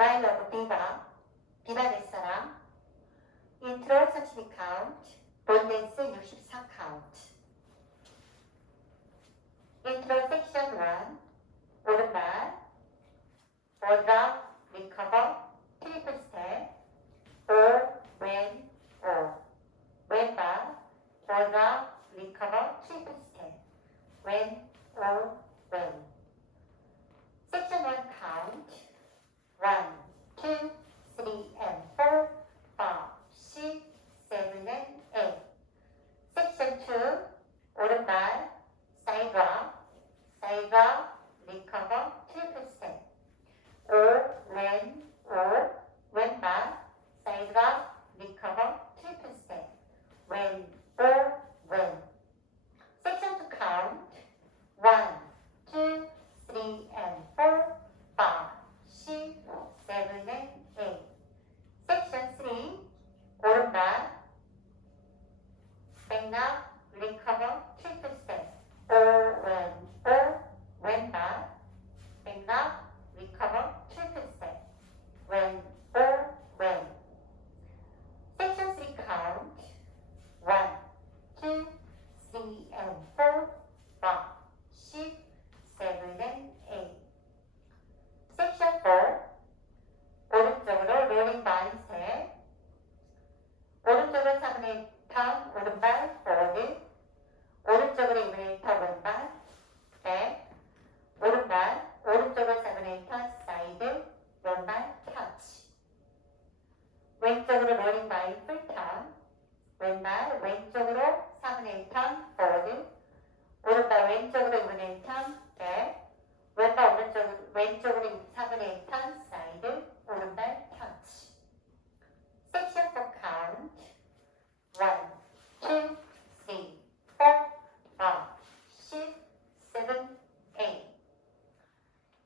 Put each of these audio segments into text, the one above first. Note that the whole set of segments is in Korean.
My Love VIVA, 비바 내사랑, 인트로 32카운트, 론댄스 64카운트. 인트로 섹션 1, 오른발, 오드랍, 리커버, 트리플 스텝, 오, 왼, 오. 왼발, 오드랍, 리커버, 트리플 스텝, 왼, 오, 왼. 섹션 1 카운트, 1, 2, 3 and 4, 5, 6, 7 and 8. 섹션 2, 오른발, 사이드 랍, 리커버, 트리플 스텝, 오, 왼, 오, 왼발, 사이드 랍, 리커버, 트리플 스텝, 왼, 오, 왼. 섹션 2 카운트, 1, 2, 3 and 4, 5, 6, 7 and 8. 섹션 3, 오른발, 백락, 리커버, 트리플 스텝, 오, 왼발, 백락, 리커버, 트리플 스텝, 왼, 오, 왼. 섹션 3 카운트, 1, 2, 3 and 4, 5, 6, 7 and 8. 섹션 4, 오른쪽으로 롤링 바이셉, 오른쪽으로 4분의 1턴, 오른발, 포워드, 오른쪽으로 2분의 1턴, 왼발, 백, 오른발, 오른쪽으로 4분의 1턴, 사이드, 왼발, 터치. 왼쪽으로 롤링 바이 풀턴, 왼발, 왼쪽으로 4분의 1턴, 포워드, 오른발, 왼쪽으로 2분의 1턴, 백, 왼발, 왼쪽으로 4분의 1턴, 사이드, 오른발, 터치. 섹션 4 카운트, 1, 2, 3, 4, 5, 6, 7, 8.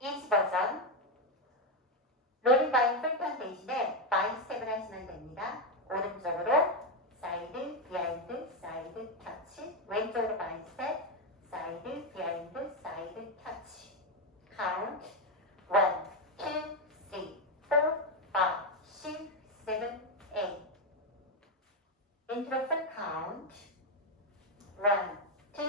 이지 버전, 롤링 바이 풀턴 대신에 바이스텝을 하시면 됩니다. 오른쪽으로 사이드, 비하인드, 사이드, 터치, 왼쪽으로 바이스텝, 사이드, 비하인드, 사이드, 터치. 카운트, 1, 2, 3, 4, 5, 6, 7, 8. 인트로 풀 카운트, 1, 2,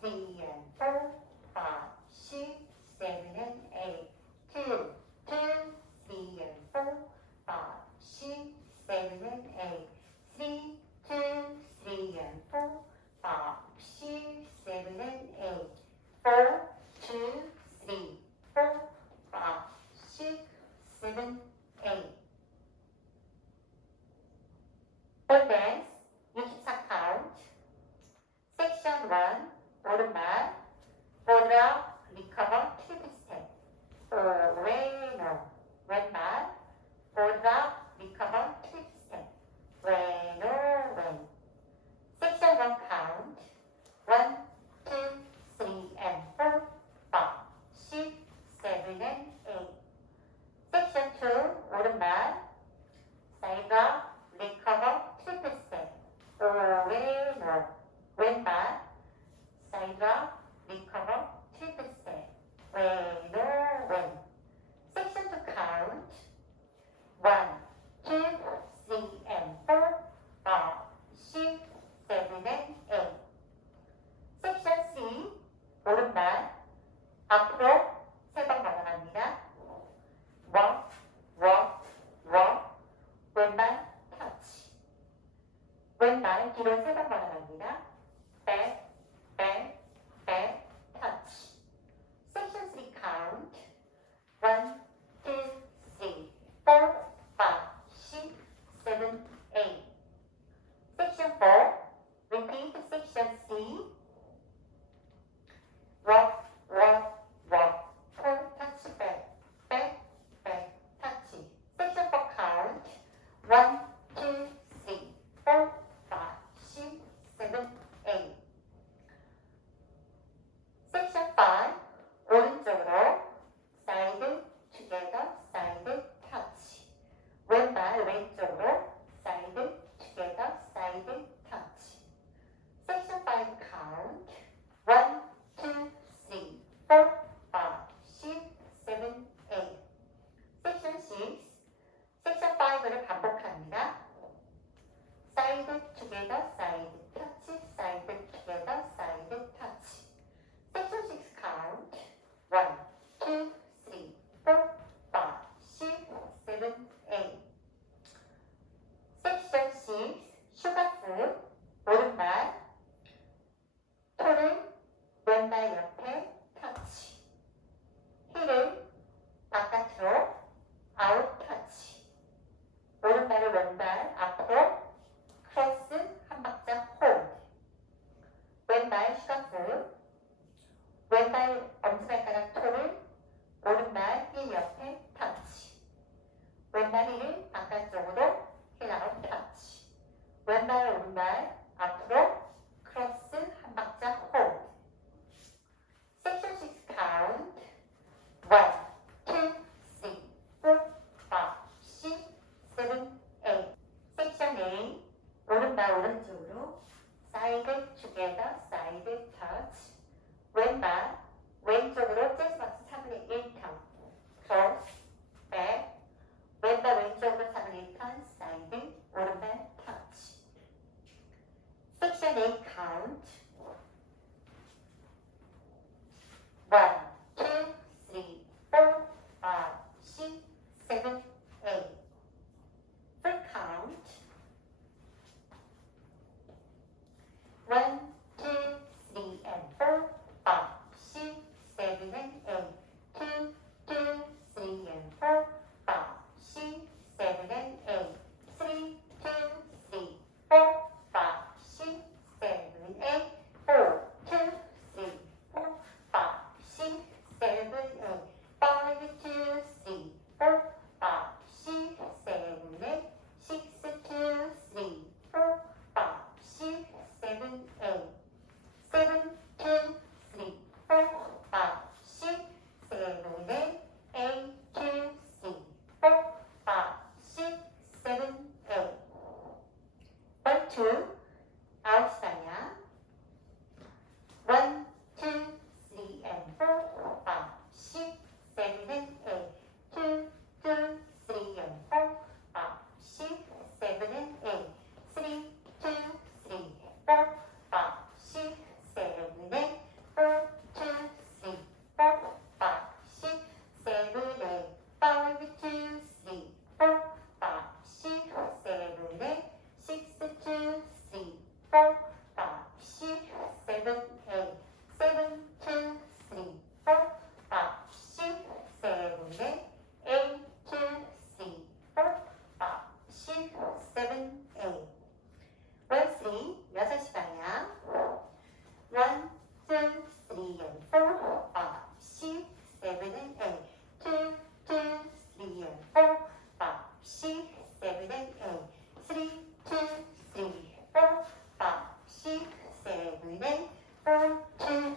3 and 4, 5, 6, 7 and 8. 2, 2, 3 and 4, 5, 6, 7 and 8. 3, 2, 3 and 4, 5, 6, 7 and 8. 4, 2, 3, 4, 5, 6, 7, 8. 폴댄스 64 카운트. 섹션 1, 오른발, 보드랍, 리커버, 트리플 스텝, 왼오, 왼발, 보드랍, 리커버, 트리플 스텝, 왼오, 왼. 섹션 1 카운트, 1, 2, 3 and 4, 5, 6, 7 and 8. 섹션 2, 오른발, 사이드랍, 리커버, 트리플 스텝, 왼오, 왼발, 사이드랍, 리커버, 트리플 스텝, 왼오, 왼. 섹션 2 카운트, 1, 2, 3 and 4, 5, 6, 7 and 8. 섹션 C, 오른발, 앞으로 3번 걸어갑니다. 왼발, 터치. 왼발 뒤로 3번 걸어갑니다. 백, 왼발 옆에 터치. 힐을 바깥으로 아웃 터치. 오른발을 왼발 앞으로 크로스 한 박자 홀드. 왼발 셔플. 왼발 엄지발가락 토를 오른발 힐 옆에 터치. 왼발 힐을 바깥쪽으로 힐 아웃 터치. 왼발 오른발 앞으로 크로스 한 박자 홀드. 섹션 6 카운트 1, 2, 3, 4, 5, 6, 7, 8. 섹션 A 오른발 오른쪽으로 사이드 투게더 사이드 터치. 왼발 왼쪽으로 재즈박스 4분의 1턴 크로스 백. 왼발 왼쪽으로 4분의 1턴 사이드 오른발 터치. 섹션 A 카운트 1, 2, 3, 4, 5, 6, 7, 8. Full count 1, 2, 3, and 4, 5, 6, 7, and 8. 2, 2, 3, and 4, 5, 6, 7, and 8. 3, 2, 3, 4, 5, 6, 7, 8. 4, 2, 3, 4, 5, 6, 7, 8. 5, 2, 3, 4, 5, 6, 7, 8. 6, 2, 3, 4, 5, 6, 7, 8. 7, 2, 3, 4, 5, 6, 7, 8. 8, 2, 3, 4, 5, 6, 7, 8. 1, 2, 아웃 방향. 1, 2, 3, and 4, 5, 6, 7, and 8. 2, 2, 3, and 4, 5, 6, 7, and 8. 3, 2, 3, 4, 5, 6, 7, 8. 4, 2, 3, 4, 5, 6, 7, 8. 5, 2, 3, 4, 5, 6, 7, 8. 6, 2, 3, 4, 5, 6, 7, 8. 7, 2, 3, 4, 5, 6, 7, 8. 8, 2, 3, 4, 5, 6, 7, 8. 1, 3, 6시 방향. 1, 2, 3, and 4, 5, 6, 7, and 8. 2, 2, 3, and 4, 5, 6, 7, and 8. 3, 2, 3, 4, 5, 6, 7, 8. 4, 2,